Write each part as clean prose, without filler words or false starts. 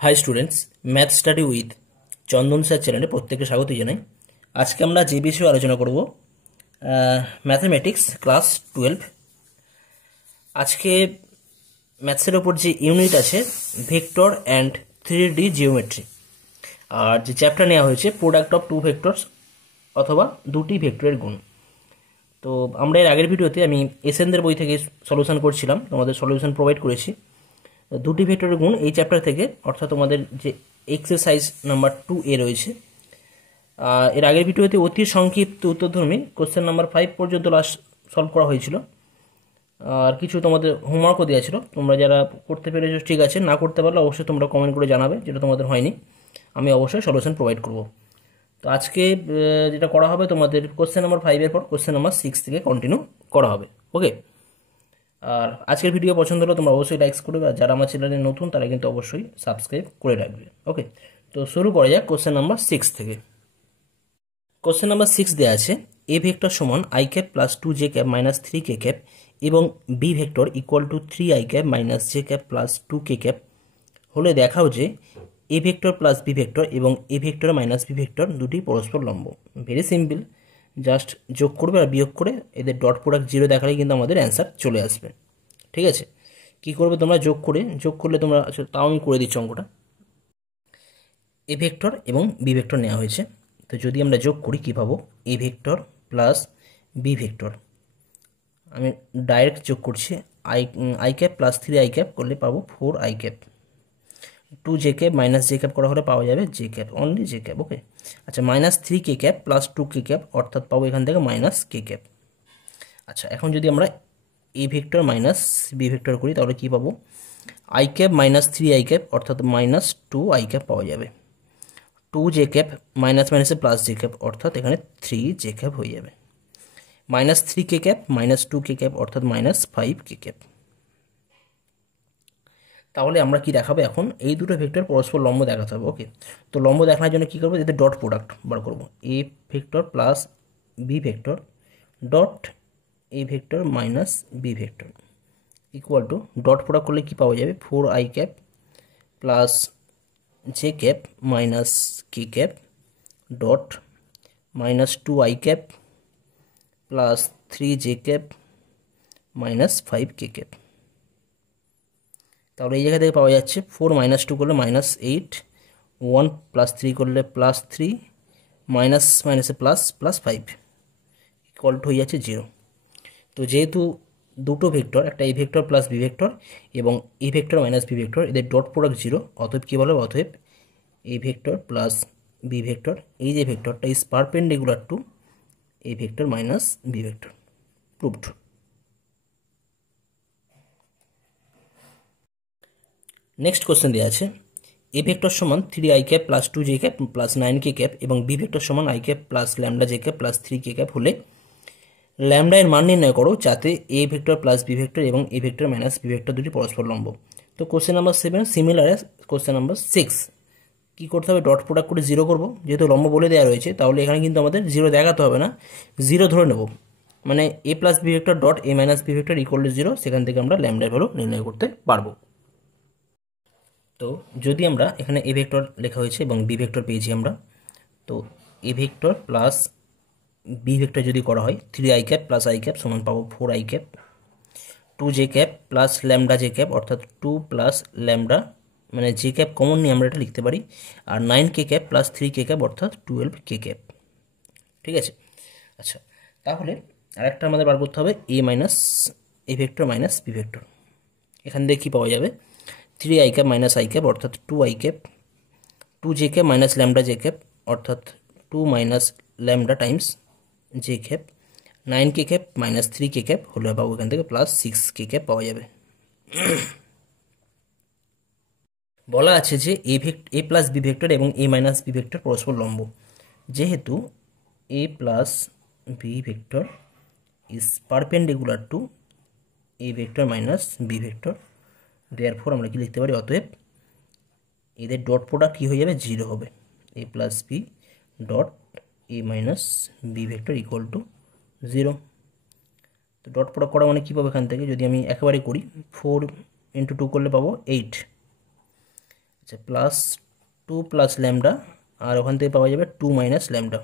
High students, math study with Chandan sir চ্যানেলে প্রত্যেককে স্বাগত জানাই। আজকে আমরা যে বিষয়ে আলোচনা করব ম্যাথামেটিক্স ক্লাস 12। আজকে ম্যাথসের ওপর যে ইউনিট আছে ভেক্টর অ্যান্ড 3D জিওমেট্রি, আর যে চ্যাপ্টার নেওয়া হয়েছে প্রোডাক্ট অফ টু ভেক্টরস অথবা দুটি ভেক্টরের গুণ। তো আমরা এর আগের ভিডিওতে আমি এসএনদের বই থেকে সলিউশন করছিলাম, তোমাদের সলিউশন প্রোভাইড করেছি দুটি ভেক্টরের গুণ এই চ্যাপ্টার থেকে, অর্থাৎ তোমাদের যে এক্সারসাইজ নাম্বার 2 রয়েছে। এর আগের ভিডিওতে অতি সংক্ষিপ্ত উত্তরধর্মী কোশ্চেন নাম্বার 5 পর্যন্ত লাস্ট সলভ করা হয়েছিল, আর কিছু তোমাদের হোমওয়ার্কও দেওয়া ছিল। তোমরা যারা করতে পেরেছো ঠিক আছে, না করতে পারলে অবশ্যই তোমরা কমেন্ট করে জানাবে যেটা তোমাদের হয়নি, আমি অবশ্যই সলিউশন প্রোভাইড করব। তো আজকে যেটা করা হবে তোমাদের কোশ্চেন নাম্বার 5-এর পর কোশ্চেন নাম্বার 6 থেকে কন্টিনিউ করা হবে। ওকে, আর আজকের ভিডিও পছন্দ হলে তোমরা অবশ্যই লাইক করবে, আর যারা আমার চ্যানেলে নতুন তারা কিন্তু অবশ্যই সাবস্ক্রাইব করে রাখবে। ওকে, তো শুরু করা যাক কোশ্চেন নাম্বার 6 থেকে। কোশ্চেন নাম্বার 6 দেওয়া আছে এ ভেক্টর সমান I cap plus 2 J cap minus 3 K cap এবং B vector equal to 3 I cap minus J cap plus 2 K cap হলে দেখাও যে A vector plus B vector এবং A vector minus B vector দুটি পরস্পর লম্ব। Very simple, just যোগ করবে আর বিয়োগ করে এদের ডট প্রোডাক্ট 0 দেখালেই কিন্তু আমাদের অ্যান্সার চলে আসবে। ঠিক আছে, কি করবে তোমরা যোগ করলে তোমরা, তাও আমি করে দিচ্ছি অঙ্কটা। এ ভেক্টর এবং বি ভেক্টর নেওয়া হয়েছে, তো যদি আমরা যোগ করি কী পাবো, A vector plus B vector. আমি ডাইরেক্ট যোগ করছি, I cap plus 3 I cap করলে পাবো 4 I cap, 2 J cap minus J cap করা হলে পাওয়া যাবে J cap, only J cap. Okay, আচ্ছা, minus 3 K cap plus 2 K cap, অর্থাৎ পাবো এখান থেকে মাইনাস কে ক্যাপ। আচ্ছা, এখন যদি আমরা A vector minus B vector করি তাহলে কী পাবো, I cap minus 3 I cap, অর্থাৎ মাইনাস 2 আই ক্যাপ পাওয়া যাবে। 2 জে ক্যাপ মাইনাস মাইনাসে প্লাস জে ক্যাপ, অর্থাৎ এখানে 3 জে ক্যাপ হয়ে যাবে। Minus 3 K cap minus 2 K cap, অর্থাৎ মাইনাস 5 কে ক্যাপ। তাহলে আমরা কি দেখাবো এখন, এই দুটো ভেক্টর পরস্পর লম্ব দেখাতে হবে। ওকে, তো লম্ব দেখানোর জন্য কী করবো, এদের ডট প্রোডাক্ট বার করবো। A vector plus B vector dot A vector minus B vector equal to, dot product করলে কী পাওয়া যাবে, 4 I cap plus J cap minus K cap dot minus 2 I cap plus 3 J cap minus 5 K cap. তাহলে এই জায়গা থেকে পাওয়া যাচ্ছে 4 মাইনাস 2 করলে মাইনাস 8, 1 প্লাস 3 করলে প্লাস 3, মাইনাস মাইনাসে প্লাস প্লাস 5 ইকুয়াল টু হয়ে যাচ্ছে 0। তো যেহেতু দুটো ভেক্টর, একটা A vector plus B vector এবং A vector minus B vector, এদের ডট প্রোডাক্ট 0, অতএব কী বলে, অতএব A vector plus B vector, এই যে ভেক্টরটা is perpendicular to A vector minus B vector. Proved. Next question দেওয়া আছে এ ভেক্টর সমান 3 I cap plus 2 J cap plus 9 K cap এবং বি ভেক্টর সমান I cap plus lambda J cap plus 3 K cap হলে lambda এর মান নির্ণয় করো যাতে A vector plus B vector এবং A vector minus B vector দুটি পরস্পর লম্ব। তো question number 7 similar as question number 6, কী করতে হবে, ডট প্রোডাক্ট করে 0 করবো, যেহেতু লম্ব বলে দেওয়া রয়েছে তাহলে এখানে কিন্তু আমাদের 0 দেখাতে হবে না, 0 ধরে নেব, মানে A plus B vector dot A minus B vector equal to 0, সেখান থেকে আমরা ল্যামডার ভ্যালু নির্ণয় করতে পারবো। তো যদি আমরা এখানে এ ভেক্টর লেখা হয়েছে এবং বি ভেক্টর পেয়েছি আমরা, তো A vector plus B vector যদি করা হয় 3 I cap plus I cap সমান পাবো 4 I cap, 2 J cap plus lambda J cap, অর্থাৎ 2 প্লাস ল্যামডা, মানে জে ক্যাপ কমন নিয়ে আমরা এটা লিখতে পারি, আর 9 K cap plus 3 K cap, অর্থাৎ 12 কে ক্যাপ। ঠিক আছে, আচ্ছা, তাহলে আরেকটা আমাদের বার করতে হবে A minus A vector minus B vector. এখান থেকে কী পাওয়া যাবে, 3 I cap minus I cap, অর্থাৎ 2 I cap, 2 J cap minus lambda J cap, অর্থাৎ 2 minus lambda times J cap, 9 K cap minus 3 K cap হলে পাবো এখান থেকে প্লাস 6 কে ক্যাপ পাওয়া যাবে। বলা আছে যে এ প্লাস বি ভেক্টর এবং এ মাইনাস বি ভেক্টর পরস্পর লম্ব, যেহেতু A plus B vector is perpendicular to A vector minus B vector, therefore আমরা কি লিখতে পারি, অতএব এদের ডট প্রোডাক্ট কী হয়ে যাবে, 0 হবে, A plus B dot A minus B vector equal to 0। তো ডট প্রোডাক্ট করা মানে কী পাবো, এখান থেকে যদি আমি একেবারে করি 4 × 2 করলে পাবো 8। আচ্ছা প্লাস 2 প্লাস ল্যামডা, আর ওখান থেকে পাওয়া যাবে 2 মাইনাস ল্যামডা।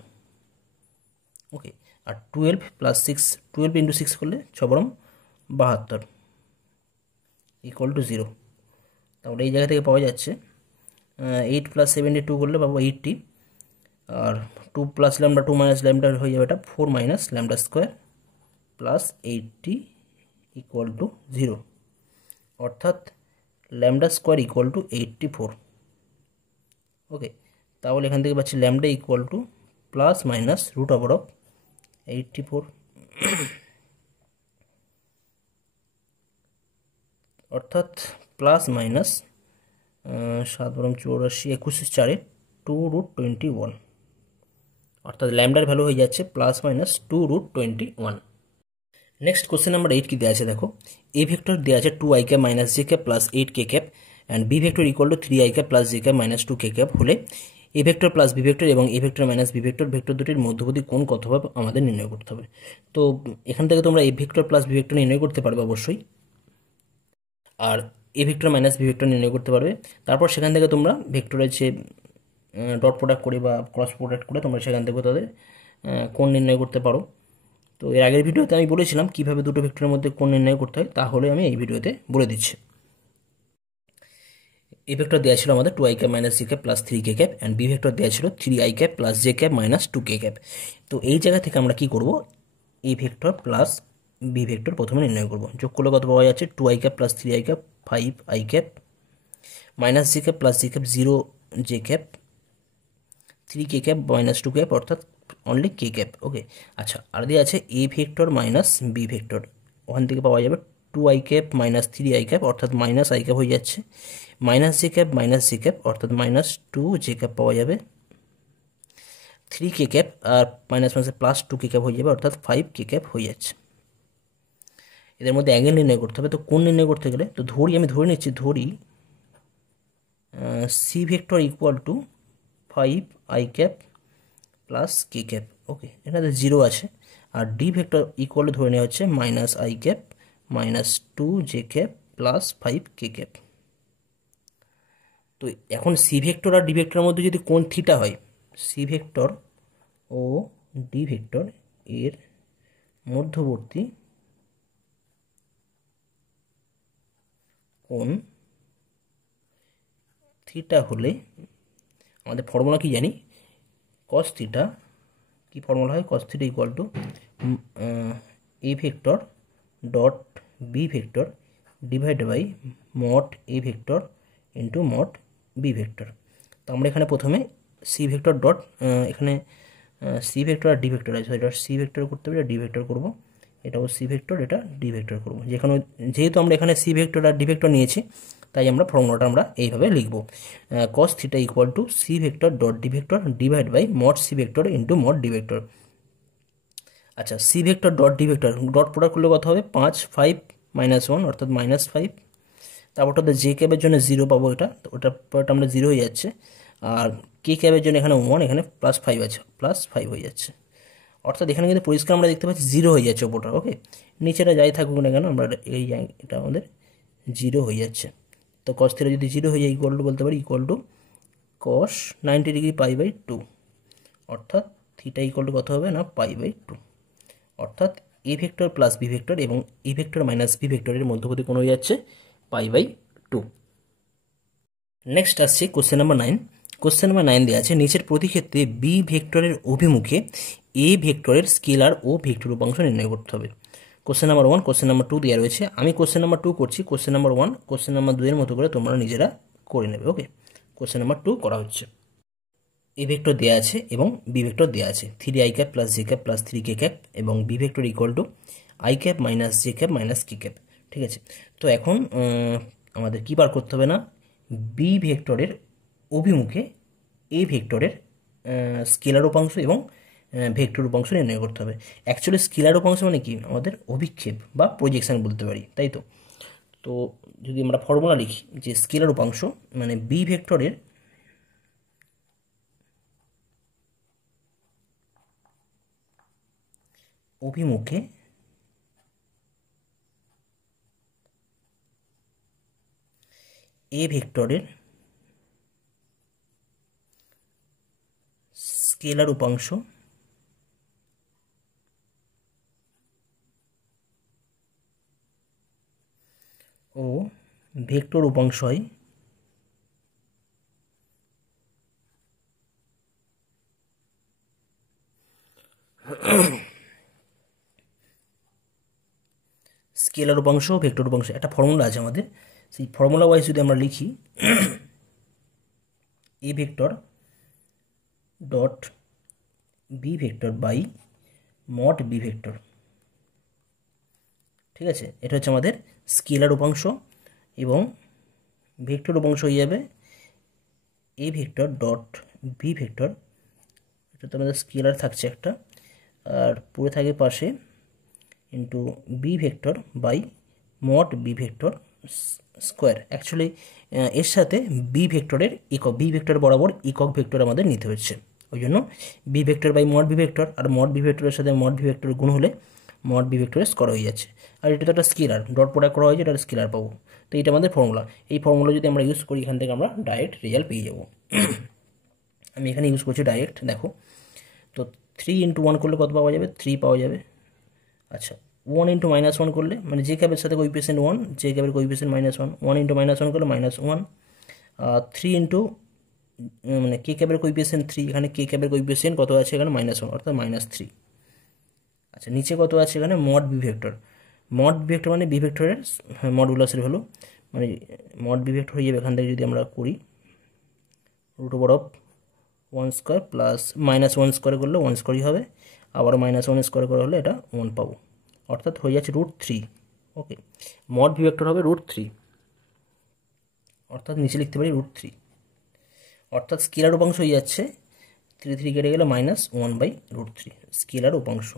ওকে, আর 12 প্লাস 6, 12 ইন্টু 6 করলে 6 বরং 72 ইকুয়াল টু 0। তাহলে এই জায়গা থেকে পাওয়া যাচ্ছে 8 প্লাস 72 করলে পাবো 80, আর 2 প্লাস ল্যামডা 2 মাইনাস ল্যামডা হয়ে যাবে এটা 4 minus lambda square plus 80 equal to 0, অর্থাৎ lambda square equal to 84। Okay, তাহলে এখান থেকে পাচ্ছি lambda equal to plus minus root over of 84, অর্থাৎ প্লাস মাইনাস 7 বরং 84, 21 4 2√21, অর্থাৎ ল্যামডার ভ্যালু হয়ে যাচ্ছে plus minus 2√21। Next question number 8 কি দেওয়া আছে দেখো, এ ভেক্টর দেওয়া আছে 2i cap minus J cap plus 8k cap and B vector equal to 3i cap plus J cap minus 2k cap হলে A vector plus B vector এবং A vector minus B vector vector দুটির মধ্যবর্তী কোণ কত হবে আমাদের নির্ণয় করতে হবে। তো এখান থেকে তোমরা A vector plus B vector নির্ণয় করতে পারবে অবশ্যই, আর A vector minus B vector নির্ণয় করতে পারবে। তারপর সেখান থেকে তোমরা ভেক্টরের যে ডট প্রোডাক্ট করে বা ক্রস প্রোডাক্ট করে তোমরা সেখান থেকে তাদের কোণ নির্ণয় করতে পারো। তো এর আগের ভিডিওতে আমি বলেছিলাম কীভাবে দুটো ভেক্টরের মধ্যে কোণ নির্ণয় করতে হয়, তাহলে আমি এই ভিডিওতে বলে দিচ্ছি। এ ভেক্টর দেওয়া ছিল আমাদের 2i cap minus J cap plus 3k cap and B vector দেওয়া ছিল 3i cap plus J cap minus 2k cap. তো এই জায়গা থেকে আমরা কি করব, A vector plus B vector প্রথমে নির্ণয় করব। যোগ করলে কত পাওয়া যাচ্ছে 2i cap plus 3i cap 5i cap minus J cap plus J cap 0 J cap 3k cap minus 2 cap, অর্থাৎ অনলি k ক্যাপ। ওকে, আচ্ছা আর দিয়ে আছে A vector minus B vector, ওখান থেকে পাওয়া যাবে 2i cap minus 3i cap, অর্থাৎ মাইনাস i ক্যাপ হয়ে যাচ্ছে, minus J cap minus J cap, অর্থাৎ মাইনাস 2 জে ক্যাপ পাওয়া যাবে, 3k ক্যাপ আর minus minus plus 2k cap হয়ে যাবে, অর্থাৎ 5k ক্যাপ হয়ে যাচ্ছে। এদের মধ্যে অ্যাঙ্গেল নির্ণয় করতে হবে। তো কোণ নির্ণয় করতে গেলে তো আমি ধরে নিচ্ছি C vector equal to 5i cap plus K cap. Okay, এখানে 0 আছে, আর ডি ভেক্টর ইকুয়াল ধরে নেওয়া হচ্ছে minus I cap minus 2 J cap plus 5k cap. তো এখন সি ভেক্টর আর ডি ভেক্টরের মধ্যে যদি কোণ থিটা হয়, সি ভেক্টর ও ডি ভেক্টর এর মধ্যবর্তী কোণ থিটা হলে আমাদের ফর্মুলা কি জানি, কস থিটা, কি ফর্মুলা হয়, cos theta equal to A vector dot B vector divide by mod A vector into mod B vector. তো আমরা এখানে প্রথমে সি ভেক্টর ডট এখানে সি ভেক্টর আর ডি ভেক্টর আছে, এটা সি ভেক্টর করতে হবে, এটা ডি ভেক্টর করবো, এটাও সি ভেক্টর, এটা ডি ভেক্টর করবো। যেহেতু আমরা এখানে সি ভেক্টর আর ডি ভেক্টর নিয়েছি, তাই আমরা ফর্মুলাটা আমরা এইভাবে লিখব, cos theta equal to C vector dot D vector divide by mod C vector into mod D vector. আচ্ছা, C vector dot D vector dot product করলে কত হবে, 5 5 মাইনাস 1 অর্থাৎ মাইনাস 5, তারপরটা জে ক্যাবের জন্য 0 পাবো, এটা তো ওটার পরটা আমরা 0 হয়ে যাচ্ছে, আর কে ক্যাবের জন্য এখানে 1, এখানে প্লাস 5 আছে, প্লাস 5 হয়ে যাচ্ছে, অর্থাৎ এখানে কিন্তু পরিষ্কার আমরা দেখতে পাচ্ছি 0 হয়ে যাচ্ছে ওপরটা। ওকে, নিচেটা যাই থাকুক না কেন আমরা এটা আমাদের 0 হয়ে যাচ্ছে। তো কস থিটা যদি 0 হয়ে যায় ইকুয়াল টু বলতে পারি equal to cos 90 degree pi by 2, অর্থাৎ থিটা ইকুয়াল টু কত হবে না পাই বাই 2, অর্থাৎ A vector plus B vector এবং এ ভেক্টর মাইনাস বি ভেক্টরের মধ্যবর্তী কোণ হয়ে যাচ্ছে পাই বাই 2। নেক্সট আসছে কোশ্চেন নাম্বার 9। কোশ্চেন নাম্বার 9 দেওয়া আছে নিচের প্রতিক্ষেত্রে বি ভেক্টরের অভিমুখে এ ভেক্টরের স্কেলার ও ভেক্টর উপাংশ নির্ণয় করতে হবে। কোশ্চেন নাম্বার 1, কোশ্চেন নাম্বার 2 দেওয়া রয়েছে। আমি কোশ্চেন নাম্বার 2 করছি, কোশ্চেন নাম্বার 1 কোশ্চেন নাম্বার 2 এর মতো করে তোমরা নিজেরা করে নেবে। ওকে, কোশ্চেন নাম্বার 2 করা হচ্ছে। এ ভেক্টর দেওয়া আছে এবং বি ভেক্টর দেওয়া আছে 3i cap plus J cap plus 3k cap এবং B vector equal to I cap minus J cap minus K cap. ঠিক আছে, তো এখন আমাদের কী বার করতে হবে না, বি ভেক্টরের অভিমুখে এ ভেক্টরের স্কেলার উপাংশ এবং ভেক্টর উপাংশ নির্ণয় করতে হবে। অ্যাকচুয়ালি স্কেলার উপাংশ মানে কি, আমাদের অভিক্ষেপ বা প্রজেকশন বলতে পারি, তাই তো। তো যদি আমরা ফর্মুলা লিখি যে স্কেলার উপাংশ মানে বি ভেক্টরের অভিমুখে এ ভেক্টরের স্কেলার উপাংশ ও ভেক্টর উপাংশ হয় স্কেলার উপাংশ ও ভেক্টর উপাংশ। একটা ফর্মুলা আছে আমাদের, সেই ফর্মুলা ওয়াইজ যদি আমরা লিখি A vector dot B vector by mod B vector, ঠিক আছে। এটা হচ্ছে আমাদের স্কেলার উপাংশ, এবং ভেক্টর উপাংশ হয়ে যাবে A vector dot B vector, এটা তো আমাদের স্কেলার থাকছে একটা, আর পুরো থাকে পাশে into B vector by mod B vector square. Actually এর সাথে বি ভেক্টরের একক, বি ভেক্টর বরাবর একক ভেক্টর আমাদের নিতে হচ্ছে, ওই জন্য B vector by mod B vector, আর মড বি ভেক্টরের সাথে মড বি ভেক্টর গুণ হলে মড বি ভেক্টরের স্কোয়ার হয়ে যাচ্ছে। আর এটা তো একটা স্কেলার, ডট প্রোডাক্ট করা হয়েছে, এটা স্কেলার পাবো। তো এটা আমাদের ফর্মুলা। এই ফর্মুলা যদি আমরা ইউজ করি, এখান থেকে আমরা ডাইরেক্ট রেজাল্ট পেয়ে যাবো। আমি এখানে ইউজ করছি ডাইরেক্ট, দেখো। তো 3 × 1 করলে কত পাওয়া যাবে? 3 পাওয়া যাবে। আচ্ছা, 1 × -1 করলে, মানে যে ক্যাবের সাথে কোইফিসিয়েন্ট 1, যে ক্যাবের কোইফিসিয়েন্ট -1, 1 × -1 করলে -1। 3 ইন্টু মানে কে ক্যাবের কোইফিসিয়েন্ট 3, এখানে কে ক্যাবের কোইফিসিয়েন্ট কত আছে? এখানে -1, অর্থাৎ -3। আচ্ছা, নিচে কত আছে? এখানে mod B vector. Mod B vector মানে বি ভেক্টরের মডুলাসের ভ্যালু, মানে মড বি ভেক্টর হয়ে যাবে এখান থেকে যদি আমরা করি √1² প্লাস -1² করলে 1² হবে, আবার -1² করা হলে এটা 1 পাবো, অর্থাৎ হয়ে যাচ্ছে √3। ওকে, মড বি ভেক্টর হবে √3, অর্থাৎ নিচে লিখতে পারি √3, অর্থাৎ স্কেলার উপাংশ হয়ে যাচ্ছে 3 কেটে গেলে -1/√3 স্কেলার উপাংশ।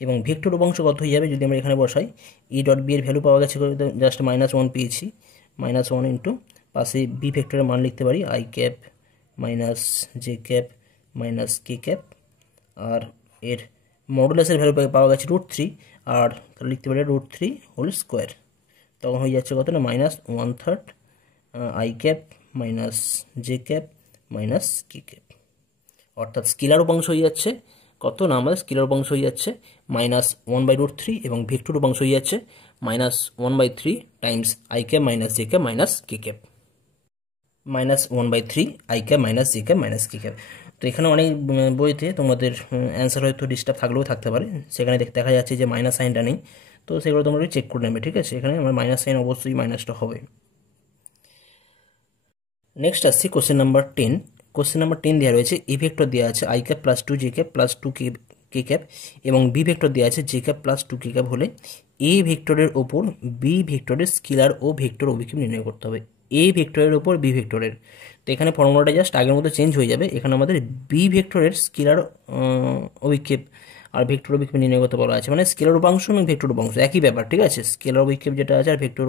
এবং ভেক্টর উপাংশ কত হয়ে যাবে যদি আমরা এখানে বসাই? ই ডট বি এর ভ্যালু পাওয়া গেছে, জাস্ট -1 পেয়েছি, -1 ইন্টু পাশে বি ভেক্টরের মান লিখতে পারি i cap minus J cap minus K cap, আর এর মডুলাসের ভ্যালু পাওয়া গেছে √3, আর তাহলে লিখতে পারি √3² তখন হয়ে যাচ্ছে কত না? -1/3 i cap minus J cap minus K cap, অর্থাৎ স্কেলার উপাংশ হয়ে যাচ্ছে কত না? আমাদের স্কেলার উপাংশ হয়ে যাচ্ছে -1/√3, এবং ভেক্টর উপাংশ হয়ে যাচ্ছে -1/3 Times i cap minus J cap minus K cap, -1/3 i cap minus J cap minus K cap. তো এখানে অনেক বইতে তোমাদের অ্যান্সার হয়তো ডিস্টার্ব থাকলেও থাকতে পারে, সেখানে দেখা যাচ্ছে যে মাইনাস সাইনটা নেই, তো সেগুলো তোমরা চেক করে নেবে, ঠিক আছে। এখানে আমার মাইনাস সাইন অবশ্যই মাইনাসটা হবে। নেক্সট আসছি কোশ্চেন নাম্বার 10। কোশ্চেন নাম্বার 10 দেওয়া রয়েছে এ ভেক্টর দেওয়া আছে i cap plus 2 J cap plus 2 K cap, এবং বি ভেক্টর দেওয়া আছে J cap plus 2 K cap হলে এ ভেক্টরের ওপর বি ভেক্টরের স্কেলার ও ভেক্টর অভিক্ষেপ নির্ণয় করতে হবে। এ ভেক্টরের ওপর বি ভেক্টরের, তো এখানে ফর্মুলাটা জাস্ট আগের মতো চেঞ্জ হয়ে যাবে। এখানে আমাদের বি ভেক্টরের স্কেলার অভিক্ষেপ আর ভেক্টর অভিক্ষেপ নির্ণয় করতে বলা আছে, মানে স্কেলার উপাংশ এবং ভেক্টর উপাংশ একই ব্যাপার, ঠিক আছে। স্কেলার অভিক্ষেপ যেটা আছে আর ভেক্টর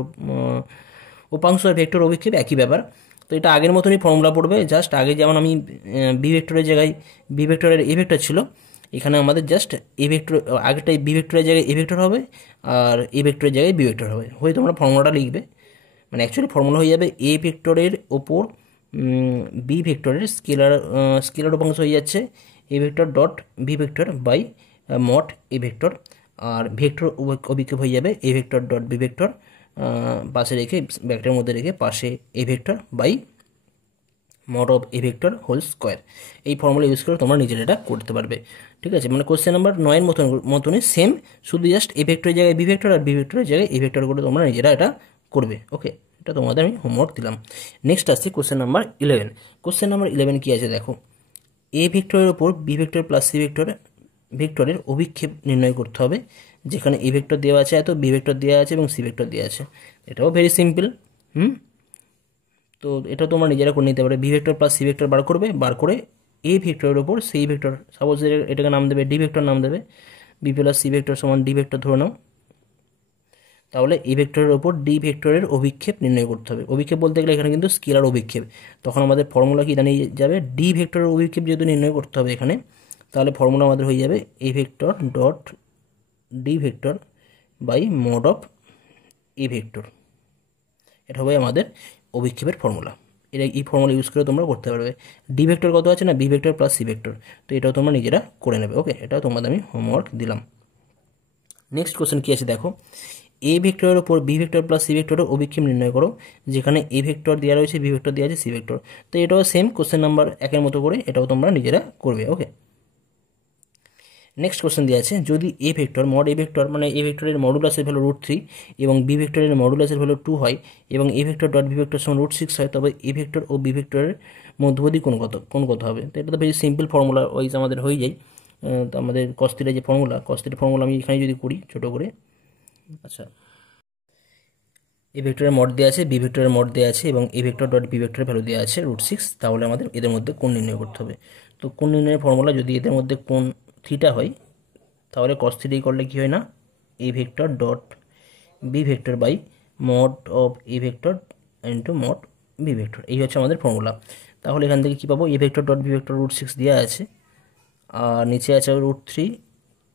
উপাংশ আর ভেক্টর অভিক্ষেপ একই ব্যাপার। তো এটা আগের মতনই ফর্মুলা পড়বে, জাস্ট আগে যেমন আমি বি ভেক্টরের জায়গায় বি ভেক্টরের এ ভেক্টর ছিল, এখানে আমাদের জাস্ট এ ভেক্টর আগেরটাই বি ভেক্টরের জায়গায় এ ভেক্টর হবে, আর এ ভেক্টরের জায়গায় বি ভেক্টর হবে, হয়ে তোমরা ফর্মুলাটা লিখবে। মানে অ্যাকচুয়ালি ফর্মুলা হয়ে যাবে এ ভেক্টরের ওপর বি ভেক্টরের স্কেলার উপাংশ হয়ে যাচ্ছে A vector dot B vector by mod A vector, আর ভেক্টর অভিক্ষেপ হয়ে যাবে A vector dot B vector পাশে রেখে ব্র্যাকেটের মধ্যে রেখে পাশে A vector by mod of A vector whole square. এই ফর্মুলা ইউজ করে তোমরা নিজের এটা করতে পারবে, ঠিক আছে। মানে কোশ্চেন নাম্বার 9 এর মতনই সেম, শুধু জাস্ট এ ভেক্টরের জায়গায় বি ভেক্টর আর বি ভেক্টরের জায়গায় এ ভেক্টর করে তোমরা নিজেরা এটা করবে। ওকে, এটা তোমাদের আমি হোমওয়ার্ক দিলাম। নেক্সট আসছি কোশ্চেন নাম্বার 11। কোশ্চেন নাম্বার 11 কি আছে দেখো? এ ভেক্টরের ওপর বি ভেক্টর প্লাস সি ভেক্টরের অভিক্ষেপ নির্ণয় করতে হবে, যেখানে এ ভেক্টর দেওয়া আছে এত, বি ভেক্টর দেওয়া আছে এবং সি ভেক্টর দেওয়া আছে। এটাও ভেরি সিম্পল। তো এটা তোমরা নিজেরা করে নিতে পারবে। B vector plus C vector বার করে এ ভেক্টরের ওপর সেই ভেক্টর, সাপোজ এটাকে নাম দেবে ডি ভেক্টর, নাম দেবে বি প্লাস সি ভেক্টর সমান ডি ভেক্টর ধরে নাও, তাহলে এ ভেক্টরের ওপর ডি ভেক্টরের অভিক্ষেপ নির্ণয় করতে হবে। অভিক্ষেপ বলতে গেলে এখানে কিন্তু স্কেলার অভিক্ষেপ, তখন আমাদের ফর্মুলা কি দাঁড়িয়ে যাবে? ডি ভেক্টরের অভিক্ষেপ যেহেতু নির্ণয় করতে হবে এখানে, তাহলে ফর্মুলা আমাদের হয়ে যাবে A vector dot D vector by mod of A vector. এটা হবে আমাদের অভিক্ষেপের ফর্মুলা। এই ফর্মুলা ইউজ করে তোমরা করতে পারবে। ডি ভেক্টর কত আছে না, B vector plus C vector, তো এটাও তোমরা নিজেরা করে নেবে। ওকে, এটাও তোমাদের আমি হোমওয়ার্ক দিলাম। নেক্সট কোশ্চেন কি আছে দেখো, এ ভেক্টরের উপর বি ভেক্টর প্লাস সি ভেক্টরের অভিক্ষেপ নির্ণয় করো, যেখানে এ ভেক্টর দেওয়া রয়েছে, বি ভেক্টর দেওয়া আছে, সি ভেক্টর। তো এটাও সেম কোশ্চেন নাম্বার 1 মতো করে এটাও তোমরা নিজেরা করবে। ওকে, নেক্সট কোশ্চেন দেওয়া আছে, যদি A vector mod A vector মানে এ ভেক্টরের মডুলাসের ভ্যালু √3 এবং বি ভেক্টরের মডুলাসের ভ্যালু 2 হয় এবং A vector dot B vector সমান √6 হয়, তবে এ ভেক্টর ও বি ভেক্টরের মধ্যবর্তী কোণ কত হবে? তো এটা তো ভেরি সিম্পল ফর্মুলা ওয়াইজ আমাদের হয়ে যায়। তো আমাদের cos θ যে ফর্মুলা আমি এখানে যদি করি ছোট করে, আচ্ছা, এ ভেক্টরের মড দেওয়া আছে, বি ভেক্টরের মড দেওয়া আছে এবং এ ভেক্টর ডট বি ভেক্টরের ভ্যালু দেওয়া আছে √6, তাহলে আমাদের এদের মধ্যে কোণ নির্ণয় করতে হবে। তো কোণ নির্ণয়ের ফর্মুলা, যদি এদের মধ্যে কোণ থিটা হয় তাহলে cos θ করলে কি হয় না, A vector dot B vector by mod of A vector into mod B vector, এই হচ্ছে আমাদের ফর্মুলা। তাহলে এখান থেকে কী পাবো, A vector dot B vector √6 দেওয়া আছে আর নিচে আছে √3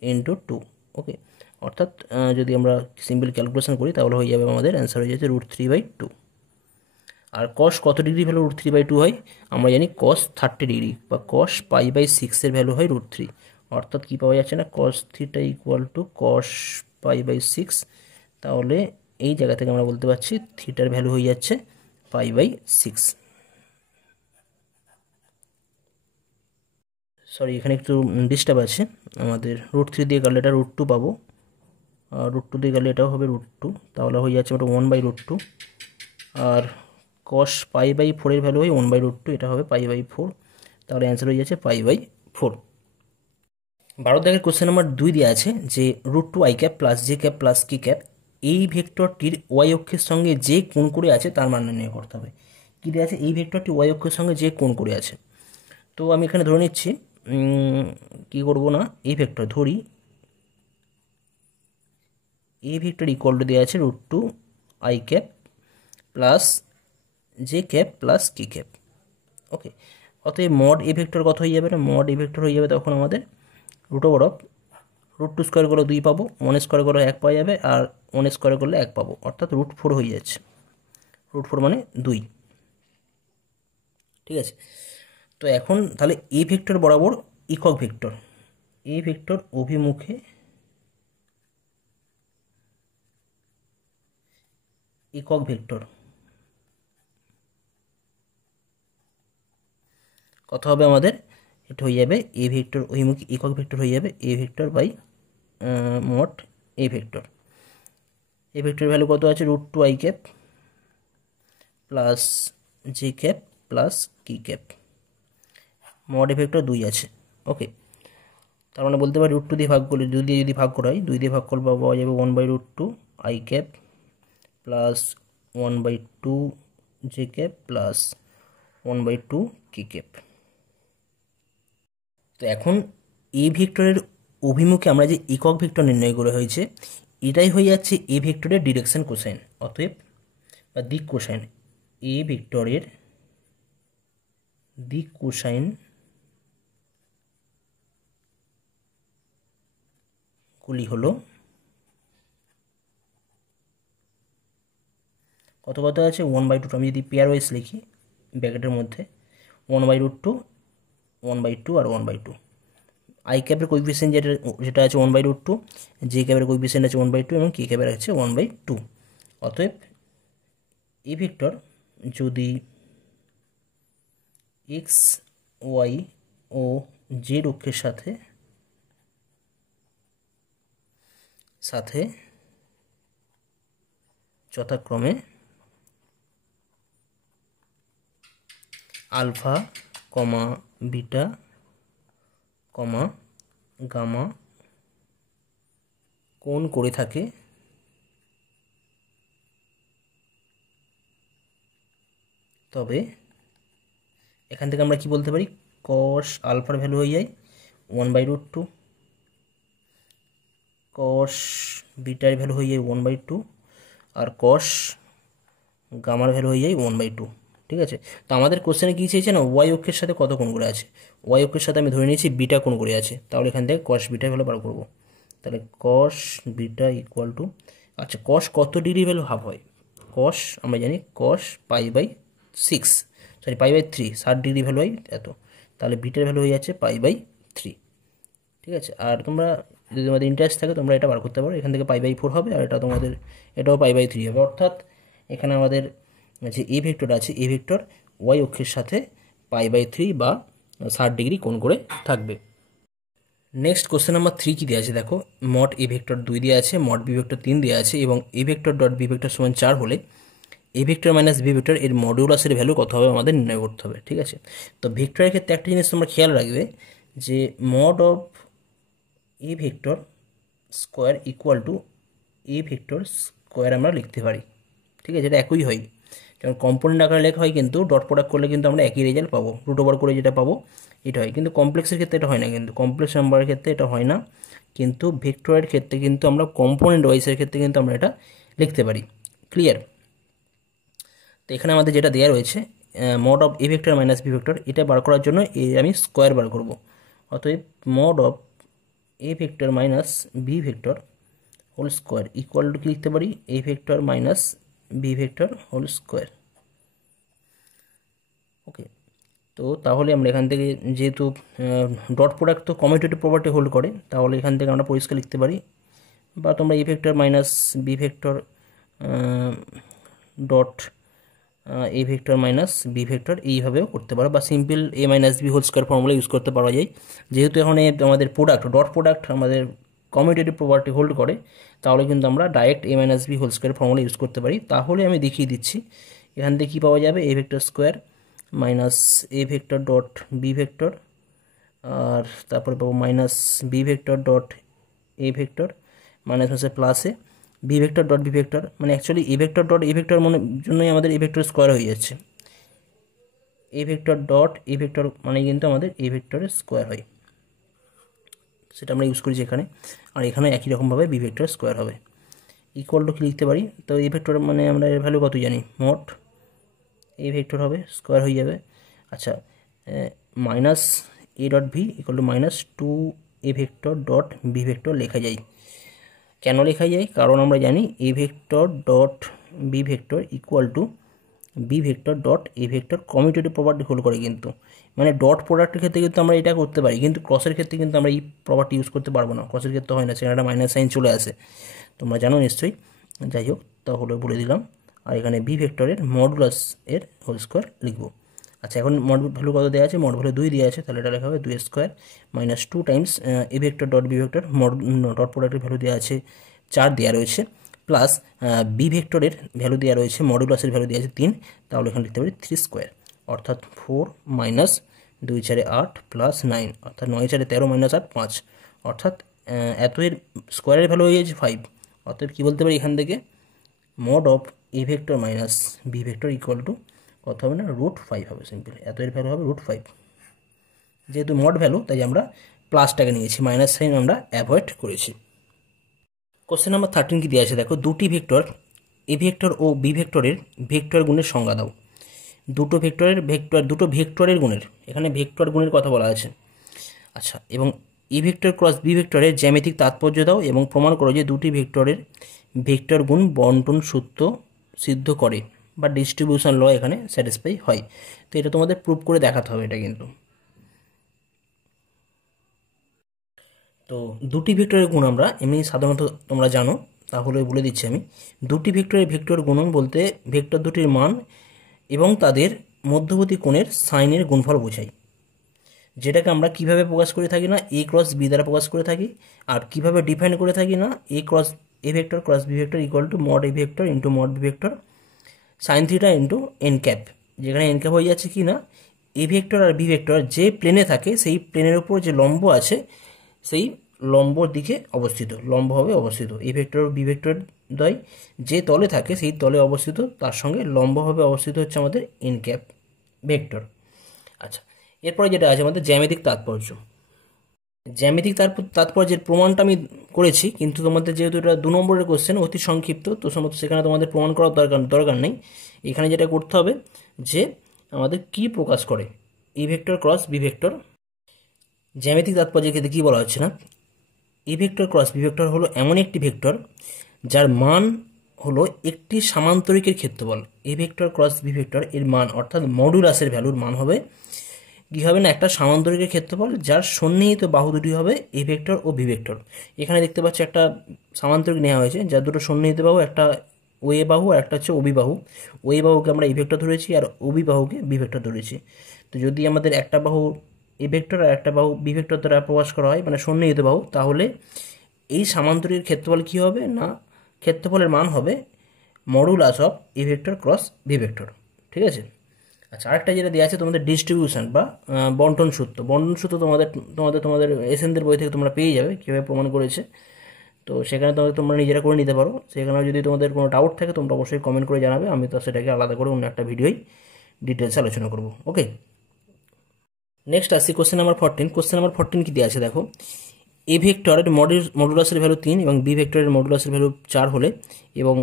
ইন্টু 2। ওকে, অর্থাৎ যদি আমরা সিম্পল ক্যালকুলেশন করি তাহলে হয়ে যাবে, আমাদের অ্যান্সার হয়ে যাচ্ছে √3/2। আর cos কত ডিগ্রি ভ্যালু √3/2 হয়, আমরা জানি cos 30 ডিগ্রি বা cos π/6 এর ভ্যালু হয় √3, অর্থাৎ কী পাওয়া যাচ্ছে না, cos θ = cos π/6। তাহলে এই জায়গা থেকে আমরা বলতে পারছি থিটার ভ্যালু হয়ে যাচ্ছে π/6। সরি, এখানে একটু ডিস্টার্ব আছে, আমাদের √3 দিয়ে গেলে এটা √2 পাবো, আর √2 দিয়ে গেলে এটাও হবে √2, তাহলে হয়ে যাচ্ছে ওটা 1/√2। আর cos π/4 এর ভ্যালু হয় 1/√2, এটা হবে π/4, তাহলে অ্যান্সার হয়ে যাচ্ছে π/4। 12 দাগের কোশ্চেন নাম্বার 2 দেওয়া আছে যে √2i plus J cap plus K cap এই ভেক্টরটির ওয়াই অক্ষের সঙ্গে যে কোণ করে আছে তার মান নির্ণয় করতে হবে। কী দেওয়া আছে, এই ভেক্টরটি ওয়াই অক্ষের সঙ্গে যে কোণ করে আছে। তো আমি এখানে ধরে নিচ্ছি, কি করব না, এই ভেক্টর ধরি, এই ভেক্টর ইকুয়াল টু দেওয়া আছে √2i plus J cap plus K cap. ওকে, অতএব মড এ ভেক্টর কত হয়ে যাবে না, মড এ ভেক্টর হয়ে যাবে তখন আমাদের √2 স্কোয়ার করলে 2 পাবো, 1 স্কোয়ার করলে 1 পাওয়া যাবে, আর 1 স্কোয়ার করলে 1 পাবো, অর্থাৎ √4 হয়ে যাচ্ছে। √4 মানে 2, ঠিক আছে। তো এখন তাহলে এ ভেক্টর বরাবর একক ভেক্টর, এ ভেক্টর অভিমুখে একক ভেক্টর কত হবে আমাদের, এটা হয়ে যাবে এ ভেক্টর অভিমুখী একক ভেক্টর হয়ে যাবে A vector by mod A vector. A ভেক্টরের ভ্যালু কত আছে, √2i plus J cap plus K cap, mod A vector 2 আছে। ওকে, তার মানে বলতে পারি √2 দিয়ে ভাগ করলে, 2 দিয়ে যদি ভাগ করা হয়, 2 দিয়ে ভাগ করলে পাওয়া যাবে 1/√2i plus 1/2 J cap plus 1/2 কি ক্যাপ। তো এখন এ ভেক্টরের অভিমুখে আমরা যে একক ভেক্টর নির্ণয় করা হয়েছে, এটাই হয়ে যাচ্ছে এ ভেক্টরের ডিরেকশন কোসাইন, অতএব বা দিক কোসাইন। এ ভেক্টরের দিক কোসাইন গুলি হলো কত কত আছে, 1/2। আমি যদি পেয়ার ওয়াইজ লিখি ব্র্যাকেটের মধ্যে 1/√2, 1/2 আর 1/2। আই ক্যাপের কোএফিসিয়েন্ট যেটা আছে 1/√2, জে ক্যাপের কোএফিসিয়েন্ট আছে 1/2 এবং কে ক্যাপের আছে 1/2। অতএব এই ভেক্টর যদি এক্স ওয়াই ও জেড অক্ষের সাথে সাথে যথাক্রমে আলফা কমা বিটা কমা গামা কোণ করে থাকে, তবে এখান থেকে আমরা কি বলতে পারি, কস আলফার ভ্যালু হয়ে যায় 1/√2, কস বিটার ভ্যালু হয়ে যায় 1/2, আর কস গামার ভ্যালু হয়ে যায় 1/2। ঠিক আছে, তো আমাদের কোশ্চেনে কী চেয়েছে না, ওয়াই অক্ষের সাথে কত কোণ করে আছে, ওয়াই অক্ষের সাথে আমি ধরে নিয়েছি বিটা কোণ করে আছে, তাহলে এখান থেকে কস বিটার ভ্যালু বার করবো। তাহলে কস বিটা ইকুয়াল টু, আচ্ছা কস কত ডিগ্রি ভ্যালু হাফ হয়, কস আমরা জানি কস π/6, সরি π/3, 60° ভ্যালু হয় এত, তাহলে বিটার ভ্যালু হয়ে যাচ্ছে π/3। ঠিক আছে, আর তোমরা যদি তোমাদের ইন্টারেস্ট থাকে তোমরা এটা বার করতে পারো, এখান থেকে π/4 হবে, আর এটা তোমাদের এটাও π/3 হবে। অর্থাৎ এখানে আমাদের যে এ ভেক্টর আছে, এ ভেক্টর ওয়াই অক্ষের সাথে π/3 বা 60° কোণ করে থাকবে। নেক্সট কোশ্চেন নাম্বার 3 কি দেওয়া আছে দেখো, মড এ ভেক্টর 2 দেওয়া আছে, মড বি ভেক্টর 3 দেওয়া আছে, এবং A vector dot B vector সমান 4 হলে A vector minus B vector এর মডিউলাসের ভ্যালু কত হবে আমাদের নির্ণয় করতে হবে। ঠিক আছে, তো ভেক্টরের ক্ষেত্রে একটা জিনিস তোমরা খেয়াল রাখবে যে mod of A vector square equal to A vector square আমরা লিখতে পারি। ঠিক আছে, এটা একই হয়, যেমন কম্পোনেন্ট আকারে লেখা হয়, কিন্তু ডট প্রোডাক্ট করলে কিন্তু আমরা একই রেজাল্ট পাবো, রুট ওভার করে যেটা পাবো এটা হয়, কিন্তু কমপ্লেক্সের ক্ষেত্রে এটা হয় না, কিন্তু কমপ্লেক্স নাম্বারের ক্ষেত্রে এটা হয় না, কিন্তু ভেক্টরের ক্ষেত্রে কিন্তু আমরা কম্পোনেন্ট ওয়াইজের ক্ষেত্রে কিন্তু আমরা এটা লিখতে পারি। ক্লিয়ার? তো এখানে আমাদের যেটা দেওয়া রয়েছে mod of A vector minus B vector, এটা বার করার জন্য আমি স্কোয়ার বার করব, অতএব mod of A vector minus B vector whole square equal to কি লিখতে পারি, A vector minus B vector whole square. Okay, তো তাহলে আমরা এখান থেকে যেহেতু ডট প্রোডাক্ট তো কমিউটেটিভ প্রপার্টি হোল্ড করে, তাহলে এখান থেকে আমরা পরিষ্কার লিখতে পারি, বা তোমরা A vector minus B vector dot A vector minus B vector এইভাবেও করতে পারো, বা simple A minus B whole square formula use করতে পারা যায়। যেহেতু এখন আমাদের প্রোডাক্ট ডট প্রোডাক্ট আমাদের কমিউটেটিভ প্রপার্টি হোল্ড করে, তাহলে কিন্তু আমরা direct A minus B whole square formula use করতে পারি। তাহলে আমি দেখিয়ে দিচ্ছি, এখান থেকে কী পাওয়া যাবে, A vector square minus A vector dot B vector, আর তারপরে পাবো minus B vector dot A vector minus মাসে প্লাসে B vector dot B vector, মানে actually A vector dot A vector মানে জন্যই আমাদের এ ভেক্টর স্কোয়ার হয়ে যাচ্ছে, A vector dot A vector মানে কিন্তু আমাদের এ ভেক্টরের স্কোয়ার হয়, সেটা আমরা ইউজ করেছি এখানে, আর এখানে একই রকমভাবে বি ভেক্টর স্কোয়ার হবে। ইকুয়াল টু কি লিখতে পারি, তো এ ভেক্টর মানে আমরা এর ভ্যালু কত জানি, মোট এ ভেক্টর হবে স্কোয়ার হয়ে যাবে। আচ্ছা, minus A dot V equal to minus 2 A vector dot B vector লেখা যায়। কেন লেখা যায়, কারণ আমরা জানি A vector dot B vector equal to B vector dot A vector commutative property hold করে, কিন্তু মানে ডট প্রোডাক্টের ক্ষেত্রে কিন্তু আমরা এটা করতে পারি, কিন্তু ক্রসের ক্ষেত্রে কিন্তু আমরা এই প্রপার্টি ইউজ করতে পারবো না, ক্রসের ক্ষেত্রে হয় না, সেখানে একটা মাইনাস সাইন চলে আসে, তোমরা জানো নিশ্চয়ই। যাই হোক, তাহলে বলে দিলাম, আর এখানে বি ভেক্টরের মডুলাস এর হোল স্কোয়ার লিখবো। আচ্ছা, এখন মড ভ্যালু কত দেওয়া আছে, মড ভ্যালু 2 দেওয়া আছে, তাহলে এটা লেখা হবে 2 square minus 2 times A vector dot B vector dot প্রোডাক্টের ভ্যালু দেওয়া আছে 4 দেওয়া রয়েছে, প্লাস বি ভেক্টরের ভ্যালু দেওয়া রয়েছে, মডুলাসের ভ্যালু দেওয়া আছে 3, তাহলে এখানে লিখতে পারি 3 স্কোয়ার, অর্থাৎ 4 মাইনাস 2 4 8 প্লাস 9, অর্থাৎ 9 4 13 মাইনাস 8 5, অর্থাৎ এত এর স্কোয়ারের ভ্যালু হয়ে যাচ্ছে 5, অর্থাৎ কী বলতে পারি এখান থেকে, mod of A vector minus B vector equal to কত হবে না, √5 হবে, সিম্পল এত এর ভ্যালু হবে √5। যেহেতু মড ভ্যালু তাই আমরা প্লাসটাকে নিয়েছি, মাইনাস সাইন আমরা অ্যাভয়েড করেছি। কোশ্চেন নাম্বার 13 কি দেওয়া আছে দেখো, দুটি ভেক্টর এ ভেক্টর ও বি ভেক্টরের ভেক্টর গুণের সংজ্ঞা দাও। দুটো ভেক্টরের গুণের, এখানে ভেক্টর গুণের কথা বলা আছে। আচ্ছা, এবং এ ভেক্টর ক্রস বি ভেক্টরের জ্যামিতিক তাৎপর্য দাও এবং প্রমাণ করো যে দুটি ভেক্টরের ভেক্টর গুণ বন্টন সূত্র সিদ্ধ করে বা ডিস্ট্রিবিউশন ল এখানে স্যাটিসফাই হয়। তো এটা তোমাদের প্রুভ করে দেখাতে হবে এটা কিন্তু। তো দুটি ভেক্টরের গুণ আমরা এমনি সাধারণত তোমরা জানো, তাহলে বলে দিচ্ছি আমি। দুটি ভেক্টরের ভেক্টর গুণন বলতে ভেক্টর দুটির মান এবং তাদের মধ্যবর্তী কোণের সাইনের গুণফল বোঝায়, যেটাকে আমরা কিভাবে প্রকাশ করে থাকি না, এ ক্রস বি দ্বারা প্রকাশ করে থাকি, আর কিভাবে ডিফাইন করে থাকি না, A vector cross B vector equal to mod A vector into mod B vector sine theta into N cap, যেখানে এন ক্যাপ হয়ে যাচ্ছে কি না, এ ভেক্টর আর বি ভেক্টর যে প্লেনে থাকে সেই প্লেনের উপর যে লম্ব আছে সেই লম্বর দিকে অবস্থিত, লম্বভাবে অবস্থিত। এ ভেক্টর বি ভেক্টর দ্বয় যে তলে থাকে সেই তলে অবস্থিত, তার সঙ্গে লম্বভাবে অবস্থিত হচ্ছে আমাদের এন ক্যাপ ভেক্টর। আচ্ছা, এরপরে যেটা আছে আমাদের জ্যামিতিক তাৎপর্য। জ্যামিতিক তাৎপর্যের প্রমাণটা আমি করেছি, কিন্তু তোমাদের যেহেতু এটা 2 নম্বরের কোশ্চেন, অতি সংক্ষিপ্ত, তো সেখানে তোমাদের প্রমাণ করার দরকার নেই। এখানে যেটা করতে হবে যে আমাদের কি প্রকাশ করে A vector cross B vector. জ্যামিতিক তাৎপর্যের ক্ষেত্রে কী বলা হচ্ছে না, A vector cross B vector হলো এমন একটি ভেক্টর যার মান হলো একটি সামান্তরিকের ক্ষেত্রফল। A vector cross B vector এর মান অর্থাৎ মডুলাসের ভ্যালুর মান হবে কী হবে না, একটা সামান্তরিকের ক্ষেত্রফল যার সন্নিহিত বাহু দুটি হবে এ ভেক্টর ও বি ভেক্টর। এখানে দেখতে পাচ্ছি একটা সামান্তরিক নেওয়া হয়েছে যার দুটো সন্নিহিত বাহু, একটা ও এ বাহু আর একটা হচ্ছে ওবি বাহু। ও এ বাহুকে আমরা এ ভেক্টর ধরেছি আর ওবি বাহুকে বি ভেক্টর ধরেছি। তো যদি আমাদের একটা বাহু এ ভেক্টর আর একটা বাহু বি ভেক্টর দ্বারা প্রকাশ করা হয় মানে সন্নিহিত বাহু, তাহলে এই সামান্তরিকের ক্ষেত্রফল কী হবে না, ক্ষেত্রফলের মান হবে modulus of A vector cross B vector. ঠিক আছে। আচ্ছা, আরেকটা যেটা দেওয়া আছে তোমাদের ডিস্ট্রিবিউশন বা বন্টন সূত্র। বন্টন সূত্র তোমাদের তোমাদের তোমাদের এসএনদের বই থেকে তোমরা পেয়ে যাবে কীভাবে প্রমাণ করেছে। তো সেখানে তোমরা নিজেরা করে নিতে পারো। সেখানেও যদি তোমাদের কোনো ডাউট থাকে তোমরা অবশ্যই কমেন্ট করে জানাবে, আমি তো সেটাকে আলাদা করে অন্য একটা ভিডিওই ডিটেলসে আলোচনা করব। ওকে, নেক্সট আসি কোশ্চেন নাম্বার 14। কোশ্চেন নাম্বার 14 কী দেওয়া আছে দেখো, এ ভেক্টরের মডুলাসের ভ্যালু 3 এবং বি ভেক্টরের মডুলাসের ভ্যালু 4 হলে এবং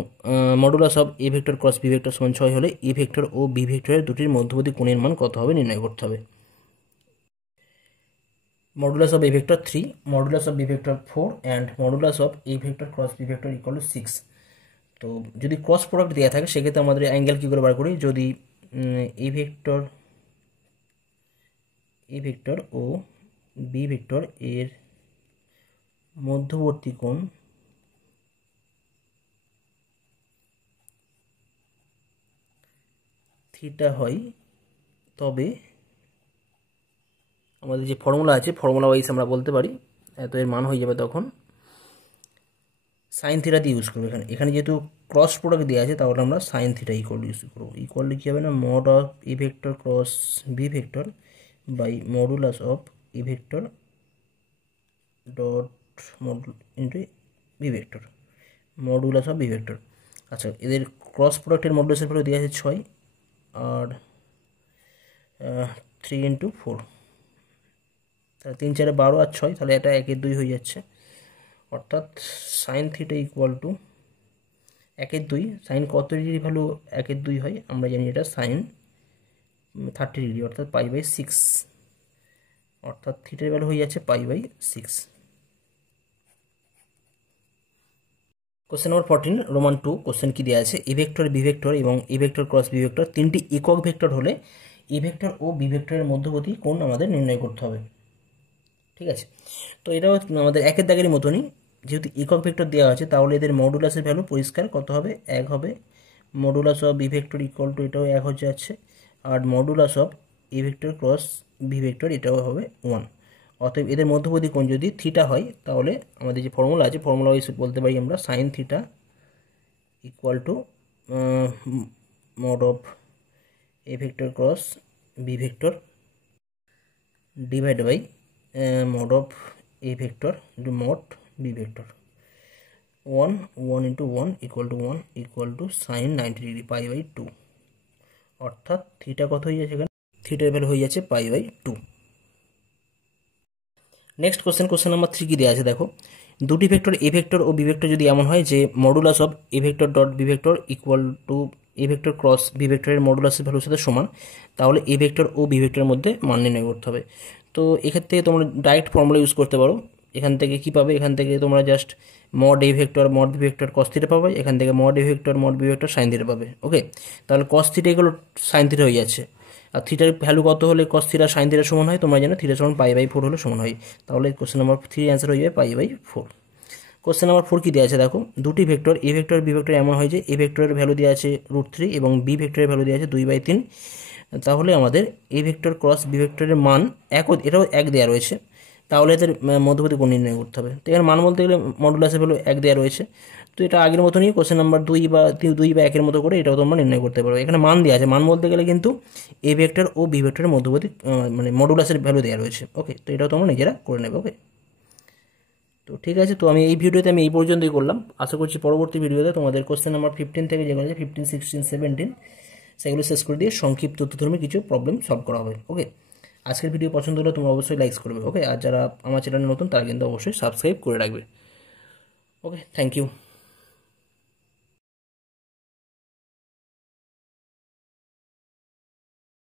modulus of A vector cross B vector সমান 6 হলে এ ভেক্টর ও বি ভেক্টরের দুটির মধ্যবর্তী কোণের মান কত হবে নির্ণয় করতে হবে। Modulus of A vector 3, modulus of B vector 4 and modulus of A vector cross B vector equal to 6। তো যদি ক্রস প্রোডাক্ট দেওয়া থাকে সেক্ষেত্রে আমাদের অ্যাঙ্গেল কী করে বার করি, যদি এ ভেক্টর ও বি ভেক্টর এর মধ্যবর্তী কোণ থিটা হয়, তবে আমাদের যে ফর্মুলা আছে ফর্মুলা ওয়াইজ আমরা বলতে পারি এত এর মান হয়ে যাবে তখন সাইন থিটা দিয়ে ইউজ করবো। এখানে যেহেতু ক্রস প্রোডাক্ট দেওয়া আছে তাহলে আমরা সাইন থিটা ইকুয়াল ইউজ করবো। ইকুয়াল কী হবে না, mod of A vector cross B vector by modulus of A vector dot module into B vector, modulus of B vector. আচ্ছা, এদের ক্রস প্রোডাক্টের মডুলাসের ভ্যালু দেওয়া আছে 6 আর 3 ইন্টু 4, তাহলে 3 4 12 আর 6, তাহলে এটা 1/2 হয়ে যাচ্ছে। অর্থাৎ sine theta equal to 1/2। Sine কত ডিগ্রি ভ্যালু 1/2 হয় আমরা জানি, এটা সাইন 30 ডিগ্রি অর্থাৎ π/6, অর্থাৎ থিটার ভ্যালু হয়ে যাচ্ছে π/6। Question number 14 Roman 2। কোশ্চেন কি দেওয়া আছে, এ ভেক্টর বি ভেক্টর এবং A vector cross B vector তিনটি একক ভেক্টর হলে এ ভেক্টর ও বি ভেক্টরের মধ্যবর্তী কোণ আমাদের নির্ণয় করতে হবে। ঠিক আছে, তো এটাও আমাদের একের দাগের মতনই, যেহেতু একক ভেক্টর দেওয়া আছে তাহলে এদের মডুলাসের ভ্যালু পরিষ্কার কত হবে, 1 হবে। Modulus of B vector equal to এটাও 1 হয়ে যাচ্ছে, আর modulus of A vector cross B vector এটাও হবে 1। অতএব এদের মধ্যবর্তী কোণ যদি থিটা হয় তাহলে আমাদের যে ফর্মুলা আছে ফর্মুলা ওয়াইজ বলতে পারি আমরা sine theta equal to mod of A vector cross B vector divide by mod of a vector into mod b vector, 1 into 1 equal to sin 90 degree π/2। অর্থাৎ থিটা কত হয়ে যাচ্ছে এখানে, থিটার ভ্যালু হয়ে যাচ্ছে π/2। নেক্সট কোশ্চেন নাম্বার 3 কি দেওয়া আছে দেখো, দুটি ভেক্টর এ ভেক্টর ও বি ভেক্টর যদি এমন হয় যে modulus of A vector dot B vector equal to A vector cross B ভেক্টরের মডুলাসের ভ্যালুর সাথে সমান, তাহলে এ ভেক্টর ও বি ভেক্টরের মধ্যে মান নির্ণয় করতে হবে। তো এক্ষেত্রে তোমরা ডাইরেক্ট ফর্মুলা ইউজ করতে পারো। এখান থেকে কি পাবে, এখান থেকে তোমরা just mod A vector mod B vector cos theta পাবে, এখান থেকে mod A vector mod B vector sine theta পাবে। ওকে, তাহলে কস থিটা এগুলো সাইন থিটা হয়ে যাচ্ছে। আর থিটার ভ্যালু কত হলে কস থিটা সাইন থিটা সমান হয় তোমরা জানো, থিটা সমান π/4 হলে সমান হয়। তাহলে কোশ্চেন নাম্বার 3 অ্যান্সার হয়ে যাবে π/4। কোশ্চেন নাম্বার 4 কি দেওয়া আছে দেখো, দুটি vector A vector B vector এমন হয় যে এ ভেক্টরের ভ্যালু দেওয়া আছে √3 এবং বি ভেক্টরের ভ্যালু দেওয়া আছে 2/3। তাহলে আমাদের এ ভেক্টর ক্রস বি ভেক্টরের মান এটাও 1 দেওয়া রয়েছে, তাহলে এদের মধ্যবর্তী কোণ নির্ণয় করতে হবে। তো এখানে মান বলতে গেলে মডুলাসের ভ্যালু 1 দেওয়া রয়েছে, তো এটা আগের মতনই কোশ্চেন নাম্বার 2 বা 1-এর মতো করে এটাও তোমরা নির্ণয় করতে পারো। এখানে মান দেওয়া আছে, মান বলতে গেলে কিন্তু এ ভেক্টর ও বি ভেক্টরের মধ্যবর্তী মানে মডুলাসের ভ্যালু দেওয়া রয়েছে। ওকে, তো এটাও তোমরা নিজেরা করে নেবে। ওকে, তো ঠিক আছে, তো আমি এই ভিডিওতে এই পর্যন্তই করলাম। আশা করছি পরবর্তী ভিডিওতে তোমাদের কোশ্চেন নাম্বার 15 থেকে যেগুলো আছে 15, 16, 17 সেগুলো শেষ করে দিয়ে সংক্ষিপ্ত তথ্যধর্মী কিছু প্রবলেম সলভ করা হবে। ওকে, আজকের ভিডিও পছন্দ হলে তোমরা অবশ্যই লাইক করবে। ওকে, আর যারা আমার চ্যানেলে নতুন তারা কিন্তু অবশ্যই সাবস্ক্রাইব করে রাখবে। ওকে, থ্যাংক ইউ।